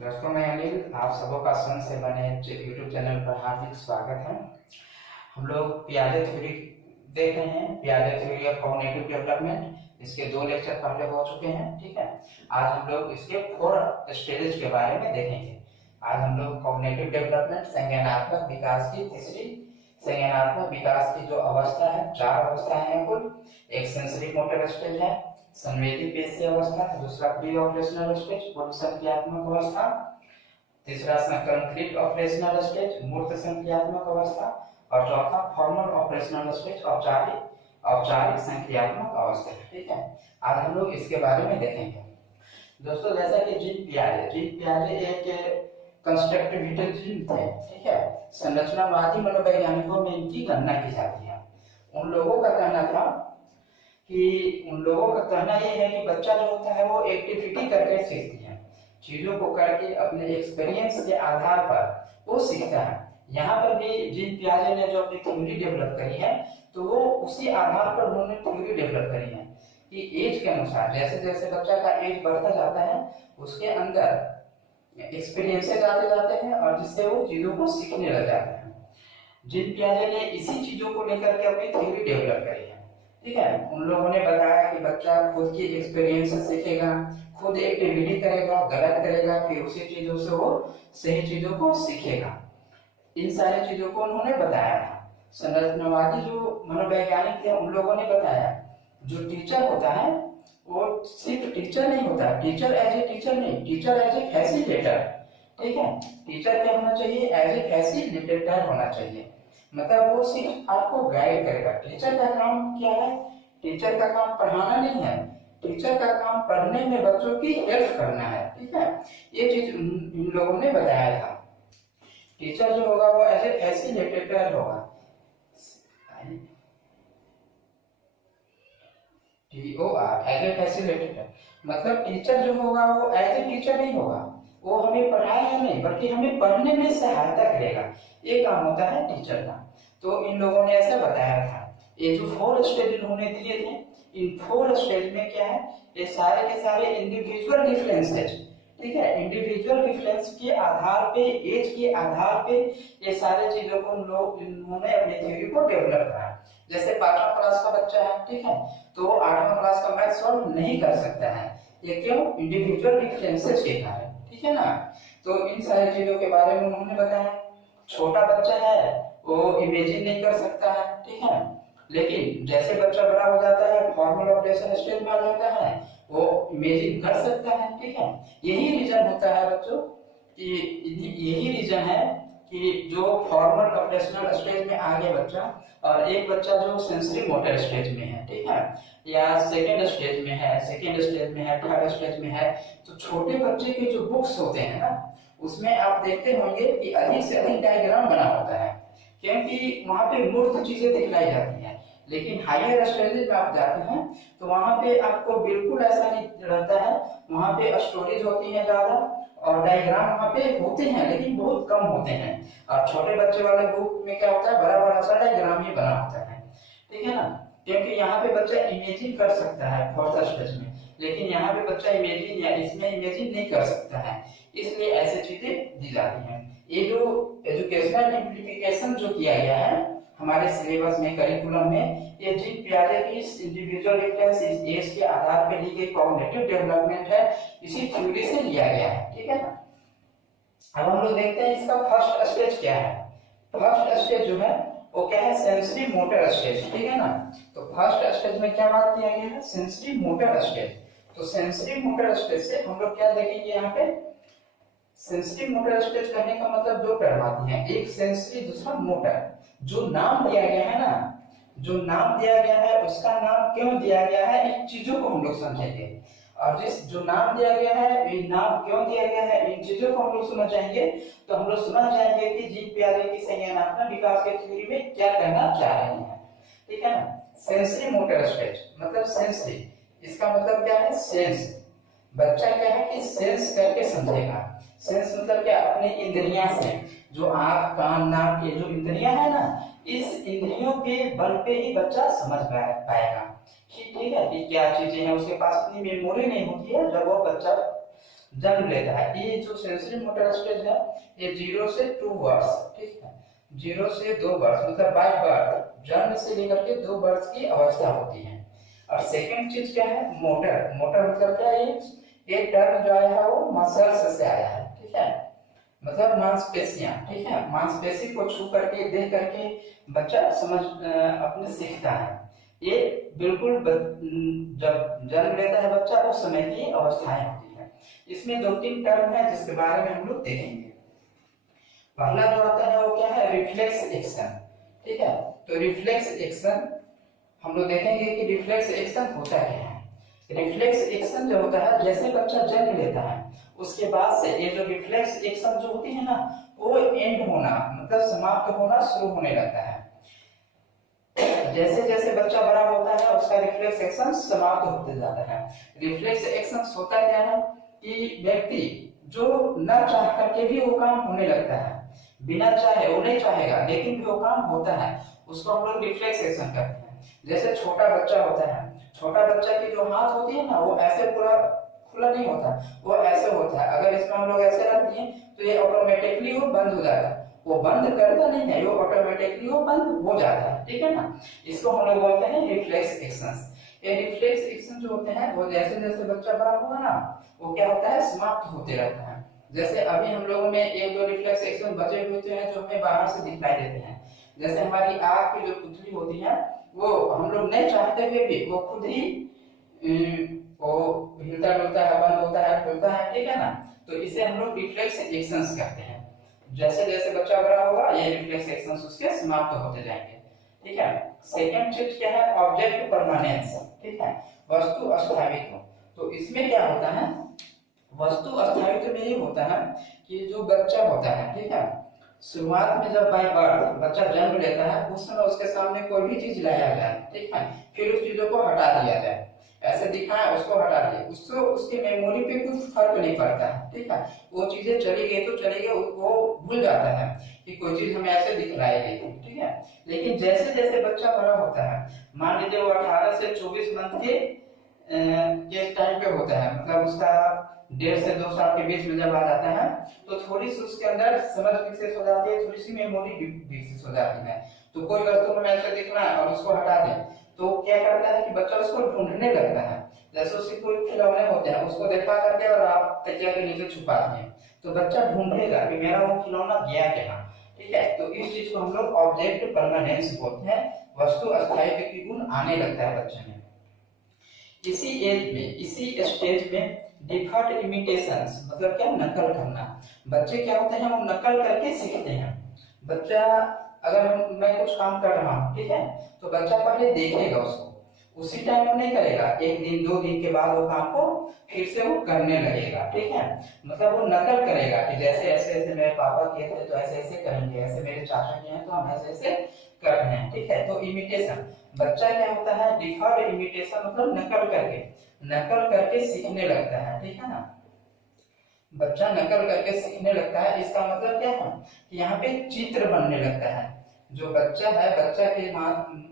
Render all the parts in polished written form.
दोस्तों, मैं अनिल, आप सबों का सन से बने यूट्यूब चैनल पर हार्दिक स्वागत है। हम लोग पियाजे थ्योरी देख रहे हैं, पियाजे थ्योरी ऑफ कॉग्निटिव डेवलपमेंट। इसके 2 लेक्चर पहले हो चुके हैं, ठीक है। आज हम लोग इसके 4 स्टेजेस के बारे में देखेंगे। आज हम लोग कॉग्निटिव डेवलपमेंट, संज्ञानात्मक विकास की तीसरी संज्ञानात्मक विकास की जो अवस्था है, 4 अवस्थाएं हैं कुल। एक सेंसरी मोटर स्टेज है, संवेदी पेशी अवस्था, दूसरा प्री ऑपरेशनल स्टेज पूर्व संक्रियात्मक अवस्था, तीसरा कंक्रीट ऑपरेशनल स्टेज मूर्त संक्रियात्मक अवस्था, और चौथा फॉर्मल ऑपरेशनल स्टेज औपचारिक संक्रियात्मक अवस्था। ठीक है, आज हम लोग इसके बारे में देखेंगे। दोस्तों, जैसा कि जीन पियाजे एक कंस्ट्रक्टिविस्ट थे, ठीक है। संरचनावादी मनोवैज्ञानिकों में इनकी गणना की जाती है। उन लोगों का कहना था उन लोगों का कहना ये है कि बच्चा जो होता है वो एक्टिविटी करके सीखती है, चीजों को करके अपने एक्सपीरियंस के आधार पर वो सीखता है। यहाँ पर भी जीन पियाजे ने जो अपनी थ्योरी डेवलप करी है, तो वो उसी आधार पर उन्होंने थ्योरी डेवलप करी है कि एज के अनुसार जैसे जैसे बच्चा का एज बढ़ता जाता है, उसके अंदर एक्सपीरियंसेस आते जाते हैं और जिससे वो चीजों को सीखने लग जाते हैं। जीन पियाजे ने इसी चीजों को लेकर के अपनी थ्योरी डेवलप करी है, ठीक है। उन लोगों ने बताया कि बच्चा खुद की एक्सपीरियंस से सीखेगा, खुद एक्टिविटी करेगा, गलत करेगा, फिर उसी चीजों से वो सही चीजों को सीखेगा। इन सारी चीजों को उन्होंने बताया था। संरचनावादी जो मनोवैज्ञानिक थे, उन लोगों ने बताया जो टीचर होता है वो सिर्फ टीचर नहीं होता, टीचर एज ए टीचर नहीं, टीचर एज ए फैसिलिटेटर, ठीक है। टीचर क्या होना चाहिए? एज ए फैसिलिटेटर होना चाहिए। मतलब वो सिर्फ आपको गाइड करेगा। टीचर का काम क्या है? टीचर का काम पढ़ाना नहीं है, टीचर का काम पढ़ने में बच्चों की हेल्प करना है, ठीक है। ये चीज इन लोगों ने बताया था। टीचर जो होगा वो एज ए फैसिलिटेटर होगा, TOR, एज ए फैसिलिटेटर। मतलब टीचर जो होगा वो एज ए टीचर नहीं होगा, वो हमें पढ़ाएगा नहीं बल्कि हमें पढ़ने में सहायता करेगा। ये काम होता है टीचर का। तो इन लोगों ने ऐसा बताया था। ये जो 4 स्टेज इन्होंने दिए थे, इन 4 स्टेज में क्या है, ये सारे के सारे इंडिविजुअल डिफरेंसेस, ठीक है। इंडिविजुअल डिफरेंस के आधार पे, एज के आधार पे ये सारे चीजों को इन्होंने अपनी थ्योरी को डेवलप करा। जैसे 5वां क्लास का बच्चा है, ठीक है, तो वो 8वां क्लास का मैथ सॉल्व नहीं कर सकता है। ये क्यों? इंडिविजुअल डिफरेंसेस के कारण, ठीक है ना। तो इन सारी चीजों के बारे में उन्होंने बताया। छोटा बच्चा है वो इमेजिन नहीं कर सकता है, ठीक है, लेकिन जैसे बच्चा बड़ा हो जाता है, फॉर्मल ऑपरेशन स्टेज में आ जाता है, वो इमेजिन कर सकता है, ठीक है। यही रीजन होता है बच्चों कि यही रीजन है कि जो फॉर्मल ऑपरेशनल स्टेज में आ गया बच्चा, और एक बच्चा जो सेंसरी मोटर स्टेज में है, ठीक है, या सेकेंड स्टेज में है, थर्ड स्टेज में है, तो छोटे बच्चे के जो बुक्स होते हैं ना, उसमें आप देखते होंगे कि अधिक से अधिक डायग्राम बना होता है, क्योंकि वहां पे मूर्त चीजें दिखलाई जाती हैं। लेकिन हायर स्टेज में आप जाते हैं तो वहां पे आपको बिल्कुल ऐसा नहीं रहता है। वहां पे स्टोरीज होती है ज्यादा, और डायग्राम वहां पे होते हैं लेकिन बहुत कम होते हैं। और छोटे बच्चे वाले बुक में क्या होता है, बड़ा बड़ा सा डायग्राम ही बना होता है, ठीक है ना। क्योंकि यहाँ पे बच्चा इमेजिन कर सकता है 4th स्टेज में, लेकिन यहाँ पे बच्चा इमेजिन या इसमें इमेजिन नहीं कर सकता है, इसलिए ऐसी चीजें दी जाती हैं। ये जो एजुकेशनल इम्प्लीकेशन जो किया गया है हमारे सिलेबस में, करिकुलम में, ये जीन पियाजे की इंडिविजुअल डिफरेंस एज के आधार पर ली गई कॉग्निटिव डेवलपमेंट है, इसी थ्योरी से लिया गया है, ठीक है ना। अब हम लोग देखते हैं इसका फर्स्ट स्टेज क्या है। फर्स्ट स्टेज जो है वो क्या है? सेंसरी मोटर स्टेज, ठीक है ना। तो फर्स्ट स्टेज में क्या बात किया गया है? Sensory motor stage. तो सेंसरी मोटर स्टेज से हम लोग क्या देखेंगे यहाँ पे? सेंसरी मोटर स्टेज कहने का मतलब 2 टर्म आती है, एक सेंसरी, दूसरा मोटर। जो नाम दिया गया है ना, जो नाम दिया गया है उसका नाम क्यों दिया गया है, इन चीजों को हम लोग समझेंगे। और जिस जो नाम दिया गया है, ये नाम क्यों दिया गया है, इन चीजों को हम लोग समझ जाएंगे, तो हम लोग समझ जाएंगे कि जीन पियाजे की संज्ञानात्मक विकास के थ्योरी में क्या कहना चाह रहे हैं, ठीक है ना। सेंसरी मोटर स्टेज मतलब सेंसरी, इसका मतलब क्या है? सेंस। बच्चा क्या है कि सेंस करके समझेगा। सेंस मतलब क्या? अपनी इंद्रियां से, जो आंख, कान, नाक, ये जो इंद्रियां है ना, इस इंद्रियों के बल पे ही बच्चा समझ पाएगा, ठीक है, कि क्या चीजें हैं। उसके पास इतनी मेमोरी नहीं होती है जब वो बच्चा जन्म लेता है। ये जो सेंसरी मोटर स्टेज है ये 0 से 2 वर्ष, ठीक है, 0 से 2 वर्ष मतलब बाय बर्थ, जन्म से लेकर के 2 वर्ष की अवस्था होती है। और सेकंड चीज क्या है, मोटर। मोटर मतलब क्या है, ये टर्म जो आया है वो मसल्स से आया है, ठीक है, मतलब मांसपेशियां, ठीक है, मांसपेशी को छू करके देख करके बच्चा समझ अपने सीखता है। ये बिल्कुल जब जन्म लेता है बच्चा उस समय की अवस्थाएं होती है। इसमें 2-3 टर्म है जिसके बारे में हम लोग देखेंगे। पहला जो आता है वो क्या है, रिफ्लेक्स एक्शन, ठीक है। तो रिफ्लेक्स एक्शन हम लोग देखेंगे कि रिफ्लेक्स एक्शन होता क्या है। रिफ्लेक्स एक्शन जो होता है, जैसे बच्चा जन्म लेता है उसके बाद से ये जो रिफ्लेक्स एक्शन जो होती है ना, वो एंड होना मतलब समाप्त होना शुरू होने लगता है। जैसे जैसे बच्चा बड़ा होता है उसका रिफ्लेक्स एक्शन समाप्त होते जाता है। रिफ्लेक्स एक्शन होता क्या है कि व्यक्ति जो न चाह करके भी वो काम होने लगता है, बिना चाहे, वो नहीं चाहेगा लेकिन भी वो काम होता है, उसको हम लोग रिफ्लेक्स एक्शन कहते हैं। जैसे छोटा बच्चा होता है, छोटा बच्चा की जो हाथ होती है ना वो ऐसे पूरा खुला नहीं होता, वो ऐसे होता है। अगर इसमें हम लोग ऐसे रख दिए तो ये ऑटोमेटिकली वो बंद हो जाएगा, वो बंद करता नहीं है, वो ऑटोमेटिकली वो बंद हो जाता है, ठीक है ना। इसको हम लोग बोलते हैं रिफ्लेक्स एक्शन। ये रिफ्लेक्स एक्शन जो होते हैं वो जैसे जैसे बच्चा बड़ा होगा ना वो क्या होता है, समाप्त होते रहता है। जैसे अभी हम लोगों में एक दो रिफ्लेक्स एक्शन बचे हुए हैं जो हमें बाहर से दिखाई देते हैं। जैसे हमारी आंख की जो पुतली होती है वो हम लोग नहीं चाहते हुए भी वो खुद ही वो हिलता डुलता है, बंद होता है, खुलता है, ठीक है ना। तो इसे हम लोग रिफ्लेक्स एक्शंस कहते हैं। जैसे जैसे बच्चा बड़ा होगा ये रिफ्लेक्स एक्शंस उसके समाप्त होते जाएंगे, ठीक है। सेकंड चीज क्या है, ऑब्जेक्ट परमानेंस, ठीक है, वस्तु स्थायित्व। तो इसमें क्या होता है, वस्तु स्थायित्व में ये होता है कि जो बच्चा होता है, ठीक है, शुरुआत में जब बाय बर्थ बच्चा जन्म लेता है उस समय उसके सामने कोई भी चीज लाया जाए, ठीक है, फिर उस चीजों को हटा दिया जाए, ऐसे दिखाया उसको हटा दिया, उसको उसके मेमोरी पे कुछ फर्क नहीं पड़ता है, ठीक है। वो चीजें चली गई तो चली गई, वो भूल जाता है कि कोई चीज हमें ऐसे दिखलाई गई थी, ठीक है। लेकिन जैसे जैसे बच्चा बड़ा होता है, मान लीजिए वो 18 से 24 मंथ के टाइम पे होता है, मतलब उसका 1.5 से 2 साल के बीच में जब आ जाता है तो थोड़ी सी उसके अंदर समझ विकसित हो जाती है, थोड़ी सी मेमोरी विकसित हो जाती है। तो कोई वस्तु हमें ऐसे दिखना है और उसको हटा दें तो क्या करता है कि बच्चा उसको ढूंढने लगता है। जैसे उसके कोई खिलौने होते हैं उसको दिखा करके और आप तकिया के नीचे छुपा दिए तो बच्चा ढूंढेगा कि मेरा वो खिलौना गया क्या, ठीक है। तो इस चीज को हम लोग ऑब्जेक्ट परमानेंस बोलते हैं, वस्तु स्थायित्व की गुण आने लगता है बच्चे में। इसी एज में, इसी स्टेज में डिफर्ड इमिटेशंस मतलब क्या, नकल करना। बच्चे क्या होते हैं वो नकल करके सीखते हैं। बच्चा अगर मैं कुछ काम कर रहा हूँ, ठीक है, तो बच्चा पहले देखेगा उसको, उसी टाइम वो नहीं करेगा, 1 दिन 2 दिन के बाद वो काम को फिर से वो करने लगेगा, ठीक है। मतलब वो नकल करेगा कि जैसे ऐसे ऐसे मेरे पापा किए थे तो ऐसे ऐसे करेंगे, ऐसे मेरे चाचा किए हैं तो हम ऐसे ऐसे कर रहे हैं, ठीक है। तो इमिटेशन, बच्चा क्या होता है, डिफर्ड इमिटेशन मतलब नकल करके सीखने लगता है, ठीक है ना। बच्चा नकल करके सीखने लगता है, इसका मतलब क्या है कि यहाँ पे चित्र बनने लगता है। जो बच्चा है, बच्चा के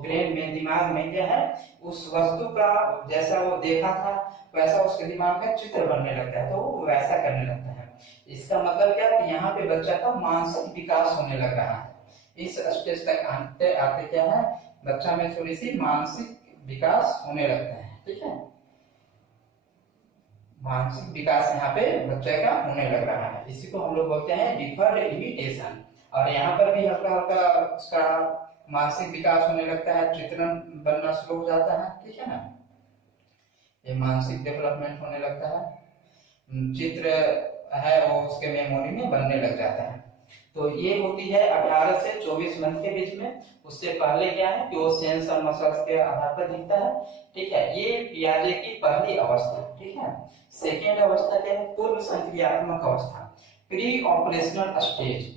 ब्रेन में, दिमाग में क्या है, उस वस्तु का जैसा वो देखा था वैसा उसके दिमाग में चित्र बनने लगता है, तो वो वैसा करने लगता है। इसका मतलब क्या है, यहाँ पे बच्चा का मानसिक विकास होने लग रहा है। इस स्टेज तक आते आते क्या है, बच्चा में थोड़ी सी मानसिक विकास होने लगता है, ठीक है। मानसिक विकास यहाँ पे बच्चे का होने लग रहा है, इसी को हम लोग बोलते हैं डिफर्ड इमिटेशन। और यहाँ पर भी हल्का हल्का उसका मानसिक विकास होने लगता है, चित्रण बनना शुरू हो जाता है, ठीक है ना। ये मानसिक डेवलपमेंट होने लगता है, चित्र है वो उसके मेमोरी में बनने लग जाता है। तो ये होती है 18 से 24 मंथ के बीच में। उससे पहले क्या है कि वो सेंस और मसल्स के आधार पर दिखता है, ठीक है। ये पियाजे की पहली अवस्था, ठीक है। सेकेंड अवस्था क्या है, पूर्व संक्रियात्मक अवस्था, प्री ऑपरेशनल स्टेज,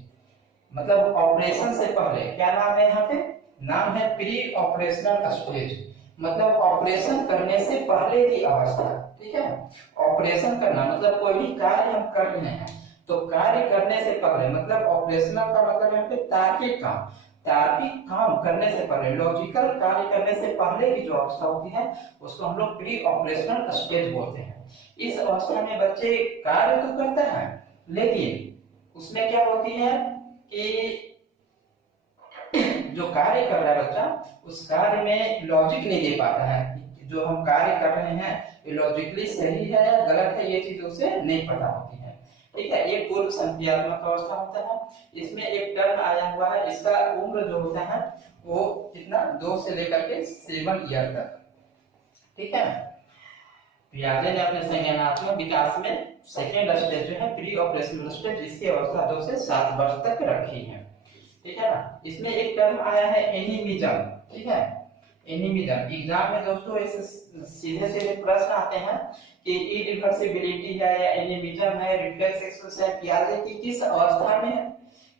मतलब ऑपरेशन से पहले। क्या नाम है यहाँ पे, नाम है प्री ऑपरेशनल स्टेज, मतलब ऑपरेशन करने से पहले की अवस्था, ठीक है। ऑपरेशन करना मतलब कोई भी कार्य हम कर रहे हैं तो कार्य करने से पहले, मतलब ऑपरेशनल का मतलब यहाँ पे तार्किक काम, तार्किक काम करने से पहले, लॉजिकल कार्य करने से पहले की जो अवस्था होती है उसको हम लोग प्री ऑपरेशनल स्टेज बोलते हैं। इस अवस्था में बच्चे कार्य तो करते हैं, लेकिन उसमें क्या होती है कि जो कार्य कर रहा है बच्चा, उस कार्य में लॉजिक नहीं दे पाता है। जो हम कार्य कर रहे हैं ये लॉजिकली सही है या गलत है, ये चीज उसे नहीं पता होती है। ठीक है, ये पूर्व संज्ञानात्मक अवस्था होता है। इसमें एक टर्म आया हुआ है, इसका उम्र जो होता है वो कितना 2 से लेकर के 7 ईयर तक। ठीक है, पियाजे ने अपने संज्ञानात्मक विकास में सेकेंड स्टेज जो है प्री ऑपरेशनल स्टेज, इसकी अवस्था 2 से 7 वर्ष तक रखी है। ठीक है ना। इसमें एक टर्म आया है एनिमिज्म। ठीक है, एनिमिज्म एग्जाम में दोस्तों ऐसे सीधे सीधे प्रश्न आते हैं कि इरिवर्सिबिलिटी है या एनिमिज्म है, रिफ्लेक्स एक्सप्रेस है, पियाजे की किस अवस्था में,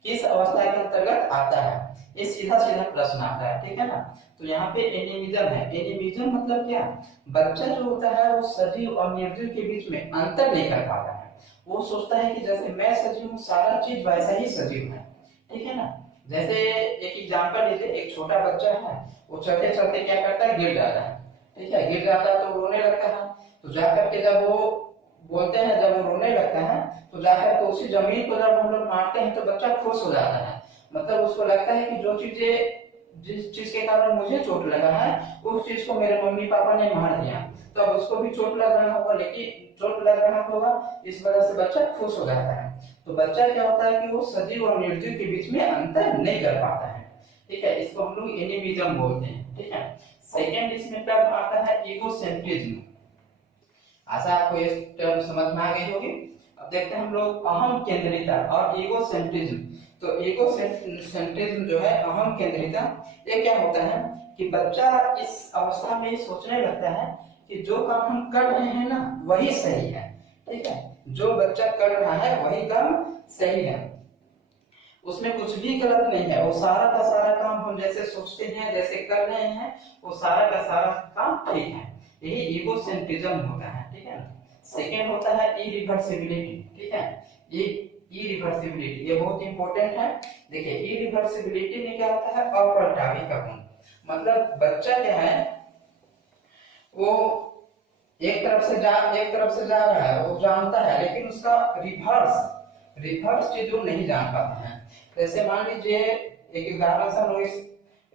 किस अवस्था के अंतर्गत आता है, ये सीधा सीधा प्रश्न आता है। ठीक है ना। तो यहाँ पे एनिमिज्म है। एनिमिज्म मतलब क्या, बच्चा जो होता है वो सजीव और निर्जीव के बीच में अंतर नहीं कर पाता है। वो सोचता है कि जैसे मैं सजीव हूँ, सारा चीज वैसा ही सजीव है। ठीक है ना। जैसे एक एग्जांपल लीजिए, एक छोटा बच्चा है, वो चलते चलते क्या करता है, गिर जाता है। ठीक है, गिर जाता है तो रोने लगता है। तो जाकर के जब वो बोलते हैं, जब वो रोने लगता है तो जाकर के उसी जमीन को जब हम लोग मारते हैं तो बच्चा खुश हो जाता है। मतलब उसको लगता है कि जो चीजें, जिस चीज के कारण मुझे चोट लगा है उस चीज को मेरे मम्मी पापा ने मार दिया, तो अब उसको भी चोट लग रहा होगा, लेकिन चोट लग रहा होगा इस वजह से बच्चा खुश हो जाता है। तो बच्चा क्या होता है कि वो सजीव और निर्जीव के बीच में अंतर नहीं कर पाता है। ठीक है, इसको हम लोग एनिमिज्म बोलते हैं। ठीक है। सेकेंड इसमें टर्म आता है ईगोसेंट्रिज्म। आशा आपको ये टर्म समझ में आ गई होगी। अब देखते हैं हम लोग अहम केंद्रिता और ईगोसेंट्रिज्म। तो ईगोसेंट्रिज्म जो है, अहम केंद्रिता, ये क्या होता है कि बच्चा इस अवस्था में सोचने लगता है कि जो काम हम कर रहे हैं ना वही सही है। ठीक है, जो बच्चा कर रहा है वही काम सही है, उसमें कुछ भी गलत नहीं है। वो सारा का सारा काम हम जैसे सोचते हैं, जैसे कर रहे हैं, वो सारा का सारा काम ठीक है। यही ईगोसेंट्रिज्म होता है। ठीक है। सेकेंड होता है इरिवर्सिबिलिटी। ठीक है, ये इरिवर्सिबिलिटी ये बहुत इंपॉर्टेंट है। देखिए, इरिवर्सिबिलिटी में क्या होता है, अपलटावी का गुण। मतलब बच्चा क्या है, वो एक तरफ से जा रहा है, वो जानता है, लेकिन उसका रिवर्स चीज वो नहीं जान पाता है। जैसे मान लीजिए, एक उदाहरण से हम लोग इस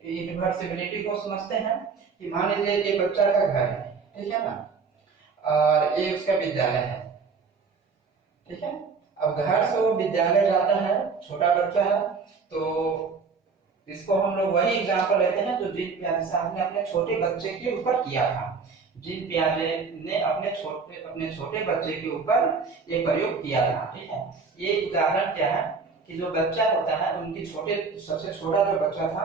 रिवर्सिबिलिटी को समझते हैं कि मान लीजिए ये बच्चा का घर है। ठीक है ना, और ये उसका विद्यालय है। ठीक है, अब घर से वो विद्यालय जाता है, छोटा बच्चा है, तो इसको हम लोग वही एग्जांपल लेते हैं जो जीन पियाजे साहब ने अपने छोटे बच्चे के ऊपर किया था। जीन पियाजे ने अपने छोटे बच्चे के ऊपर ये प्रयोग किया था। ठीक है, ये उदाहरण क्या है कि जो बच्चा होता है, उनकी सबसे छोटा जो बच्चा था,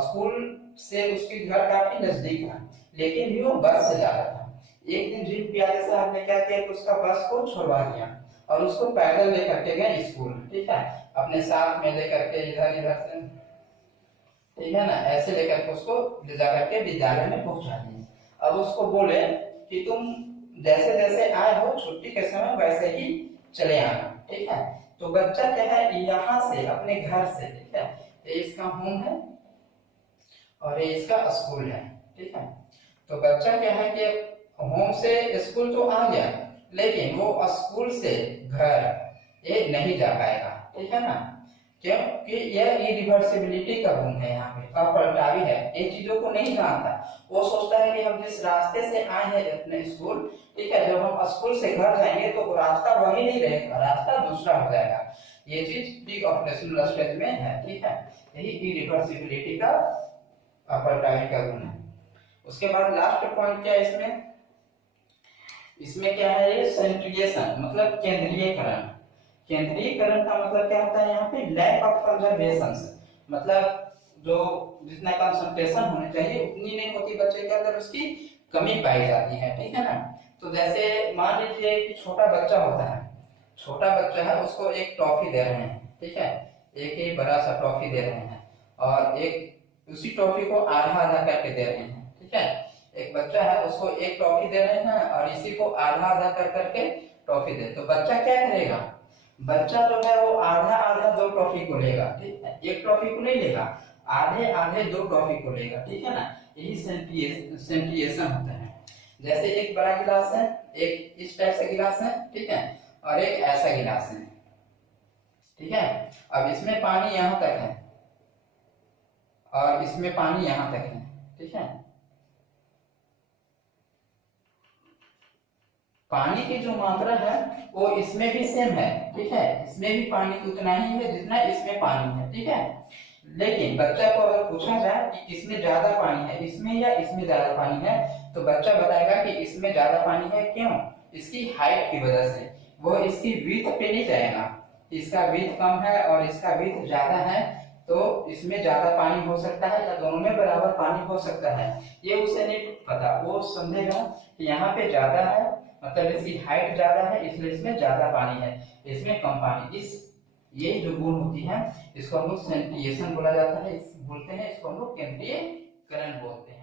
स्कूल से उसके घर काफी नजदीक था, लेकिन भी वो बस से जा रहा था। एक दिन जीन पियाजे साहब ने क्या किया कि उसका बस को छुड़वा दिया और उसको पैदल लेकर के गए स्कूल। ठीक है, अपने साथ में लेकर के इधर से, ठीक है ना, ऐसे लेकर के उसको ले जा करके विद्यालय में पहुंचा दिए। अब उसको बोले कि तुम जैसे जैसे आए हो छुट्टी के समय वैसे ही चले आना। ठीक है, तो बच्चा क्या है, यहाँ से अपने घर से, ठीक है, ये इसका होम है और ये इसका स्कूल है। ठीक है, तो बच्चा क्या है कि होम से स्कूल तो आ गया, लेकिन वो स्कूल से घर ये नहीं जा पाएगा। ठीक है ना, क्योंकि यह इरिवर्सिबिलिटी का गुण है, यहाँ पे अपलटावी है, ये चीजों को नहीं जानता। वो सोचता है कि हम जिस रास्ते से आए हैं अपने स्कूल, ठीक है, जब हम स्कूल से घर जाएंगे तो रास्ता वही नहीं रहेगा, रास्ता दूसरा हो जाएगा। ये चीज प्री ऑपरेशनल स्टेज में है। ठीक है, यही इरिवर्सिबिलिटी का अपलटावी का गुण है। उसके बाद लास्ट पॉइंट क्या है इसमें क्या है, ये सेंट्रिएशन मतलब केंद्रीयकरण। केंद्रीयकरण का मतलब क्या होता है, यहाँ पे लैक ऑफ कंजर्वेशन, मतलब जो जितना कंसंट्रेशन होनी चाहिए उतनी नहीं होती बच्चे के अंदर, उसकी कमी पाई जाती है। ठीक है ना, तो जैसे मान लीजिए कि छोटा बच्चा होता है, छोटा बच्चा है, उसको एक टॉफी दे रहे हैं। ठीक है, एक ही बड़ा सा टॉफी दे रहे हैं और एक उसी टॉफी को आधा आधा करके दे रहे हैं। ठीक है, एक बच्चा है, उसको एक टॉफी दे रहे हैं और इसी को आधा आधा कर करके टॉफी दे, तो बच्चा क्या करेगा, बच्चा जो है वो आधा आधा 2 टॉफी को लेगा। ठीक है, एक टॉफी को नहीं लेगा, आधे आधे 2 टॉफी को लेगा, ठीक है ना। यही सेंट्रीएशन होता है। जैसे एक बड़ा गिलास है, एक इस टाइप से गिलास है, ठीक है, और एक ऐसा गिलास है, ठीक है। अब इसमें पानी यहाँ तक है और इसमें पानी यहाँ तक है, ठीक है। पानी की जो मात्रा है वो इसमें भी सेम है, ठीक है, इसमें भी पानी उतना ही है जितना इसमें पानी है, ठीक है। लेकिन बच्चा को अगर पूछा जाए कि किसमें ज्यादा पानी है, इसमें या इसमें ज्यादा पानी है, तो बच्चा बताएगा कि इसमें ज्यादा पानी है। क्यों? इसकी हाइट की वजह से। वो इसकी विड्थ पे नहीं जाएगा, इसका विड्थ कम है और इसका विड्थ ज्यादा है, तो इसमें ज्यादा पानी हो सकता है या दोनों में बराबर पानी हो सकता है, ये उसे नहीं पता। वो समझेगा कि यहाँ पे ज्यादा है, मतलब इसकी हाइट ज्यादा है इसलिए इसमें ज्यादा पानी है, इसमें कम पानी। इस ये जो गुण होती है इसको हम लोग सेंट्रीएशन बोला जाता है, बोलते हैं, इसको हम लोग केंद्रीय करण बोलते हैं।